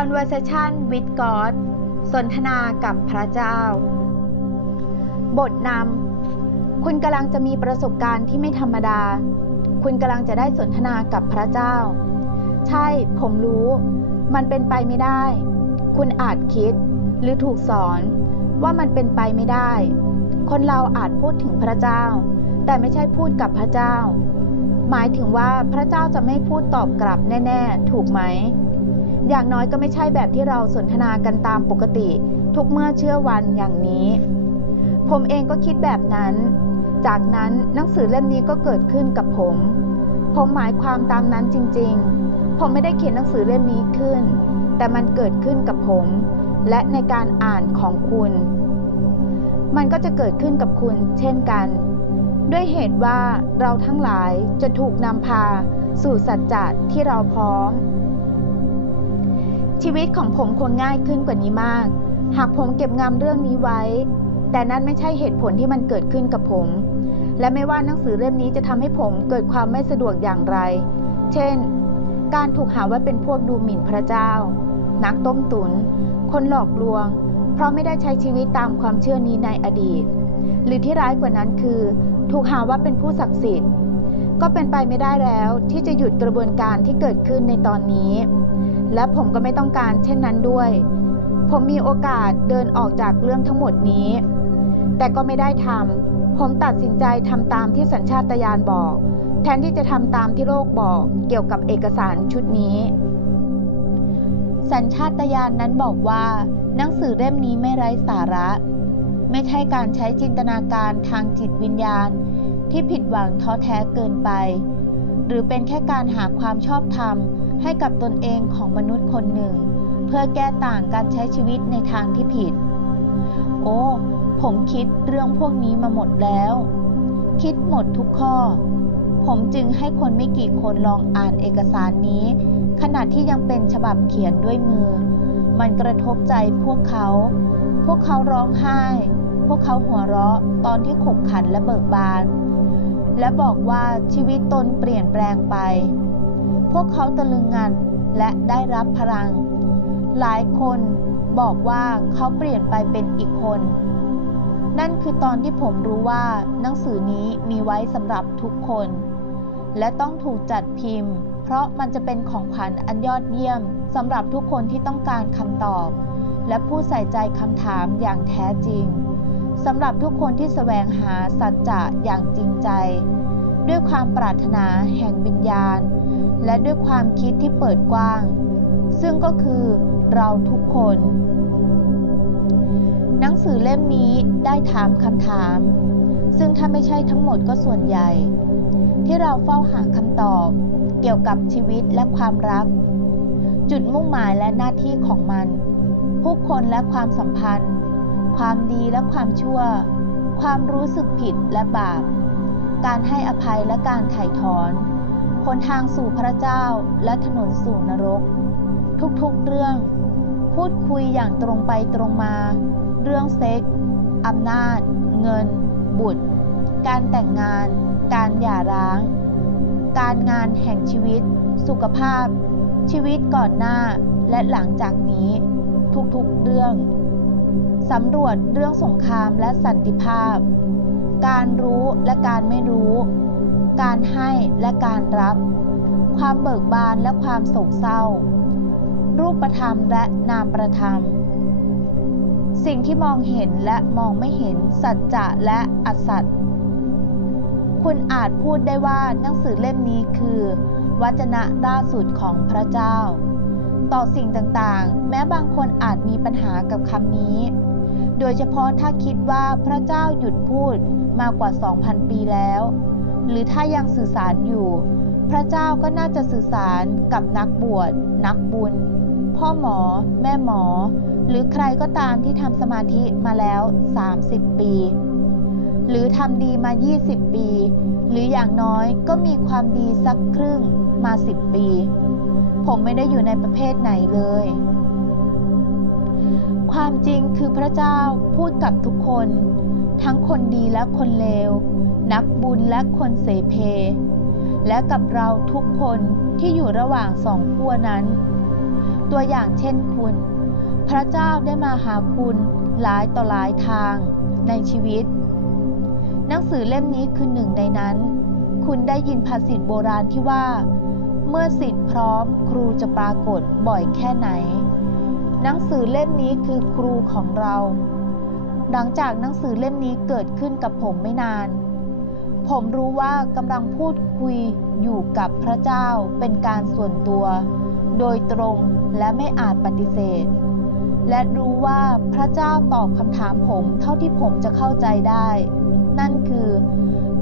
Conversation with God สนทนากับพระเจ้า บทนำ คุณกำลังจะมีประสบการณ์ที่ไม่ธรรมดา คุณกำลังจะได้สนทนากับพระเจ้า ใช่ ผมรู้ มันเป็นไปไม่ได้ คุณอาจคิดหรือถูกสอนว่ามันเป็นไปไม่ได้ คนเราอาจพูดถึงพระเจ้า แต่ไม่ใช่พูดกับพระเจ้า หมายถึงว่าพระเจ้าจะไม่พูดตอบกลับแน่ ๆ ถูกไหม อย่างน้อยก็ไม่ใช่แบบที่เราสนทนากันตามปกติ ทุกเมื่อเชื่อวันอย่างนี้ ผมเองก็คิดแบบนั้น จากนั้นหนังสือเล่มนี้ก็เกิดขึ้นกับผม ผมหมายความตามนั้นจริง ๆ ผมไม่ได้เขียนหนังสือเล่มนี้ขึ้น แต่มันเกิดขึ้นกับผม และในการอ่านของคุณ มันก็จะเกิดขึ้นกับคุณเช่นกัน ด้วยเหตุว่าเราทั้งหลายจะถูกนำพา สู่สัจจะที่เราพร้อม ชีวิตของผมคงง่ายขึ้นกว่านี้มาก หากผมเก็บงำเรื่องนี้ไว้ แต่นั่นไม่ใช่เหตุผลที่มันเกิดขึ้นกับผม และไม่ว่าหนังสือเล่มนี้จะทำให้ผมเกิดความไม่สะดวกอย่างไร เช่น การถูกหาว่าเป็นพวกดูหมิ่นพระเจ้า นักต้มตุน คนหลอกลวง เพราะไม่ได้ใช้ชีวิตตามความเชื่อนี้ในอดีต หรือที่ร้ายกว่านั้นคือ ถูกหาว่าเป็นผู้ศักดิ์สิทธิ์ ก็เป็นไปไม่ได้แล้วที่จะหยุดกระบวนการที่เกิดขึ้นในตอนนี้ และผมก็ไม่ต้องการเช่นนั้นด้วย ผมมีโอกาสเดินออกจากเรื่องทั้งหมดนี้ แต่ก็ไม่ได้ทำ ผมตัดสินใจทำตามที่สัญชาตญาณบอก แทนที่จะทำตามที่โลกบอกเกี่ยวกับเอกสารชุดนี้ สัญชาตญาณนนั้นบอกว่า หนังสือเล่มนี้ไม่ไร้สาระ ไม่ใช่การใช้จินตนาการทางจิตวิญญาณ ที่ผิดหวังท้อแท้เกินไป หรือเป็นแค่การหาความชอบธรรม ให้กับตนเองของมนุษย์คนหนึ่ง เพื่อแก้ต่างการใช้ชีวิตในทางที่ผิด โอ้ ผมคิดเรื่องพวกนี้มาหมดแล้ว คิดหมดทุกข้อ ผมจึงให้คนไม่กี่คนลองอ่านเอกสารนี้ ขณะที่ยังเป็นฉบับเขียนด้วยมือ มันกระทบใจพวกเขา พวกเขาร้องไห้ พวกเขาหัวเราะตอนที่ขบขันและเบิกบาน และบอกว่าชีวิตตนเปลี่ยนแปลงไป พวกเขาตะลึงงันและได้รับพลัง หลายคนบอกว่าเขาเปลี่ยนไปเป็นอีกคน นั่นคือตอนที่ผมรู้ว่าหนังสือนี้มีไว้สำหรับทุกคน และต้องถูกจัดพิมพ์ เพราะมันจะเป็นของขวัญอันยอดเยี่ยมสำหรับทุกคนที่ต้องการคำตอบ และผู้ใส่ใจคำถามอย่างแท้จริงสำหรับทุกคนที่แสวงหาสัจจะอย่างจริงใจ ด้วยความปรารถนาแห่งวิญญาณ และด้วยความคิดที่เปิดกว้าง ซึ่งก็คือเราทุกคน หนังสือเล่มนี้ได้ถามคำถาม ซึ่งถ้าไม่ใช่ทั้งหมดก็ส่วนใหญ่ ที่เราเฝ้าหาคำตอบ เกี่ยวกับชีวิตและความรัก จุดมุ่งหมายและหน้าที่ของมัน ผู้คนและความสัมพันธ์ ความดีและความชั่ว ความรู้สึกผิดและบาป การให้อภัยและการไถ่ถอนหนทางสู่พระเจ้าและถนนสู่นรก ทุกๆเรื่อง พูดคุยอย่างตรงไปตรงมา เรื่องเซ็กส์อำนาจ เงิน บุตร การแต่งงาน การหย่าร้าง การงานแห่งชีวิต สุขภาพ ชีวิตก่อนหน้าและหลังจากนี้ ทุกๆเรื่องสำรวจเรื่องสงครามและสันติภาพ การรู้และการไม่รู้ การให้และการรับ ความเบิกบานและความโศกเศร้า รูปธรรมและนามประธรรม สิ่งที่มองเห็นและมองไม่เห็น สัจจะและอสัจคุณอาจพูดได้ว่าหนังสือเล่มนี้คือ วจนะล่าสุดของพระเจ้า ต่อสิ่งต่างๆ แม้บางคนอาจมีปัญหากับคำนี้ โดยเฉพาะถ้าคิดว่าพระเจ้าหยุดพูดมากว่า 2,000 ปีแล้ว หรือถ้ายังสื่อสารอยู่ พระเจ้าก็น่าจะสื่อสารกับนักบวช นักบุญ พ่อหมอ แม่หมอ หรือใครก็ตามที่ทำสมาธิมาแล้ว 30 ปี หรือทำดีมา 20 ปี หรืออย่างน้อยก็มีความดีสักครึ่งมา 10 ปี ผมไม่ได้อยู่ในประเภทไหนเลย ความจริงคือพระเจ้าพูดกับทุกคน ทั้งคนดีและคนเลว นักบุญและคนเสเพ และกับเราทุกคนที่อยู่ระหว่างสองขั้วนั้น ตัวอย่างเช่นคุณ พระเจ้าได้มาหาคุณหลายต่อหลายทางในชีวิต หนังสือเล่มนี้คือหนึ่งในนั้น คุณได้ยินภาษิตโบราณที่ว่า เมื่อสิทธิ์พร้อมครูจะปรากฏบ่อยแค่ไหน หนังสือเล่มนี้คือครูของเรา หลังจากหนังสือเล่มนี้เกิดขึ้นกับผมไม่นาน ผมรู้ว่ากำลังพูดคุยอยู่กับพระเจ้าเป็นการส่วนตัว โดยตรงและไม่อาจปฏิเสธ และรู้ว่าพระเจ้าตอบคำถามผมเท่าที่ผมจะเข้าใจได้ นั่นคือ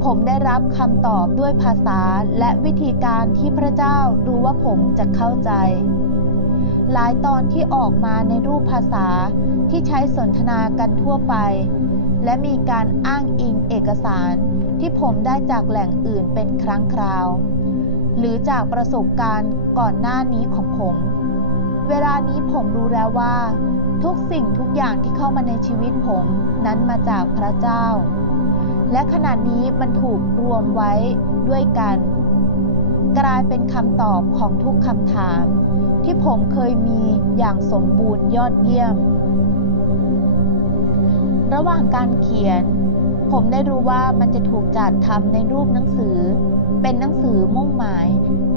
ผมได้รับคำตอบด้วยภาษาและวิธีการที่พระเจ้ารู้ว่าผมจะเข้าใจ หลายตอนที่ออกมาในรูปภาษาที่ใช้สนทนากันทั่วไป และมีการอ้างอิงเอกสารที่ผมได้จากแหล่งอื่นเป็นครั้งคราว หรือจากประสบการณ์ก่อนหน้านี้ของผม เวลานี้ผมรู้แล้วว่า ทุกสิ่งทุกอย่างที่เข้ามาในชีวิตผมนั้นมาจากพระเจ้า และขณะนี้มันถูกรวมไว้ด้วยกัน กลายเป็นคำตอบของทุกคำถาม ที่ผมเคยมีอย่างสมบูรณ์ยอดเยี่ยม ระหว่างการเขียน ผมได้รู้ว่ามันจะถูกจัดทำในรูปหนังสือ เป็นหนังสือมุ่งหมาย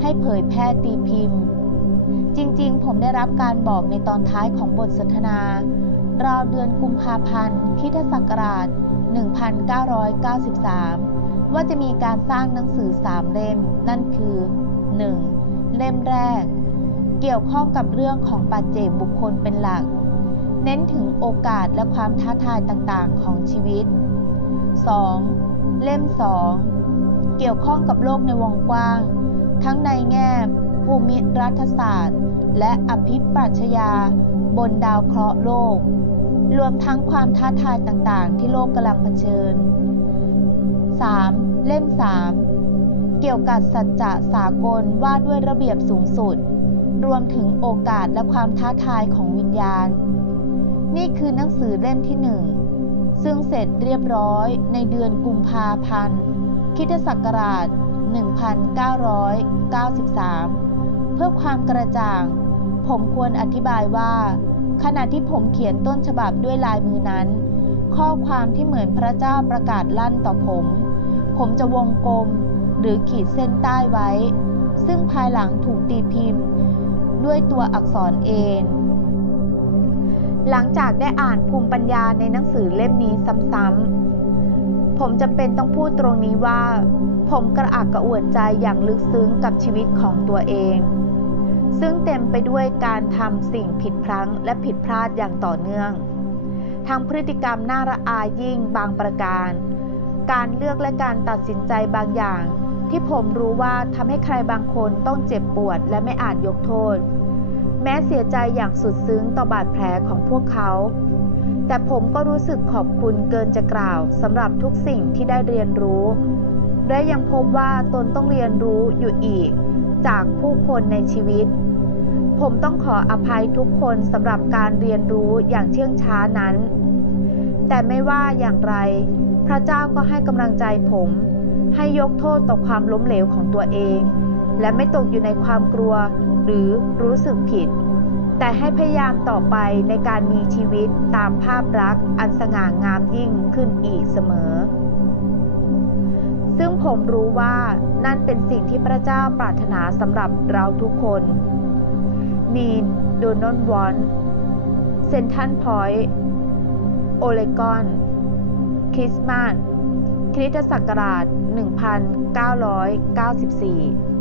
ให้เผยแพร่ตีพิมพ์ จริงๆ ผมได้รับการบอกในตอนท้ายของบทสนทนา ราวเดือนกุมภาพันธ์คริสตศักราช 1993 ว่าจะมีการสร้างหนังสือสามเล่ม นั่นคือ 1. เล่มแรก เกี่ยวข้องกับเรื่องของปัจเจกบุคคลเป็นหลัก เน้นถึงโอกาสและความท้าทายต่างๆของชีวิต 2. เล่ม 2 เกี่ยวข้องกับโลกในวงกว้าง ทั้งในแง่ ภูมิรัฐศาสตร์ และอภิปรัชญาบนดาวเคราะห์โลก รวมทั้งความท้าทายต่างๆ ที่โลกกำลังเผชิญ 3. เล่ม 3 เกี่ยวกับสัจจะสากลว่าด้วยระเบียบสูงสุด รวมถึงโอกาสและความท้าทายของวิญญาณ นี่คือหนังสือเล่มที่หนึ่งซึ่งเสร็จเรียบร้อยในเดือนกุมภาพันธ์คริสตศักราช 1993 เพื่อความกระจ่าง ผมควรอธิบายว่า ขณะที่ผมเขียนต้นฉบับด้วยลายมือนั้น ข้อความที่เหมือนพระเจ้าประกาศลั่นต่อผม ผมจะวงกลมหรือขีดเส้นใต้ไว้ ซึ่งภายหลังถูกตีพิมพ์ ด้วยตัวอักษรเอง หลังจากได้อ่านภูมิปัญญาในหนังสือเล่มนี้ซ้ำๆ ผมจำเป็นต้องพูดตรงนี้ว่า ผมกระอักกระอ่วนใจอย่างลึกซึ้งกับชีวิตของตัวเอง ซึ่งเต็มไปด้วยการทำสิ่งผิดพลั้งและผิดพลาดอย่างต่อเนื่อง ทั้งพฤติกรรมน่าระอายยิ่งบางประการ การเลือกและการตัดสินใจบางอย่าง ที่ผมรู้ว่าทำให้ใครบางคนต้องเจ็บปวดและไม่อาจยกโทษ แม้เสียใจอย่างสุดซึ้งต่อบาดแผลของพวกเขา แต่ผมก็รู้สึกขอบคุณเกินจะกล่าวสำหรับทุกสิ่งที่ได้เรียนรู้ และยังพบว่าตนต้องเรียนรู้อยู่อีก จากผู้คนในชีวิต ผมต้องขออภัยทุกคนสำหรับการเรียนรู้อย่างเชื่องช้านั้น แต่ไม่ว่าอย่างไร พระเจ้าก็ให้กำลังใจผม ให้ยกโทษต่อความล้มเหลวของตัวเอง และไม่ตกอยู่ในความกลัวหรือรู้สึกผิด แต่ให้พยายามต่อไปในการมีชีวิตตามภาพลักษณ์อันสง่างามยิ่งขึ้นอีกเสมอ ซึ่งผมรู้ว่านั่นเป็นสิ่งที่พระเจ้าปรารถนาสำหรับเราทุกคนนีนโดนอนวอนเซนทันพอยต์โอเลกอนคริสต์มาส คริสตศักราช 1994